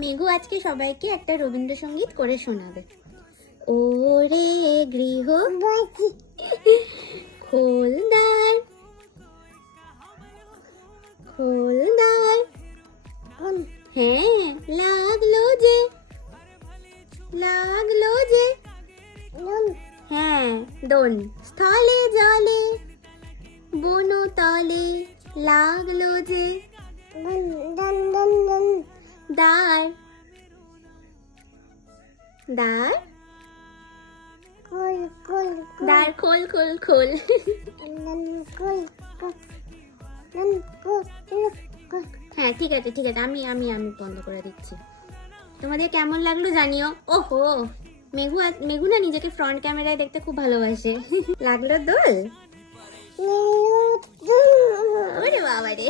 মেঘু আজকে সবাইকে একটা রবীন্দ্রসঙ্গীত করে শোনাবে। ওরে গৃহ খোলদার খোলদার, হ্যাঁ লাগলো যে হ্যাঁ দোন, স্থলে জলে বনতলে লাগলো যে দ্বার দ্বার দ্বার খোল খোল খোল। হ্যাঁ ঠিক আছে আমি আমি আমি বন্ধ করে দিচ্ছি। তোমাদের কেমন লাগলো জানিও। ওহো, মেঘু না নিজেকে ফ্রন্ট ক্যামেরায় দেখতে খুব ভালোবাসে। লাগলো দোল? ওরে বাবা রে।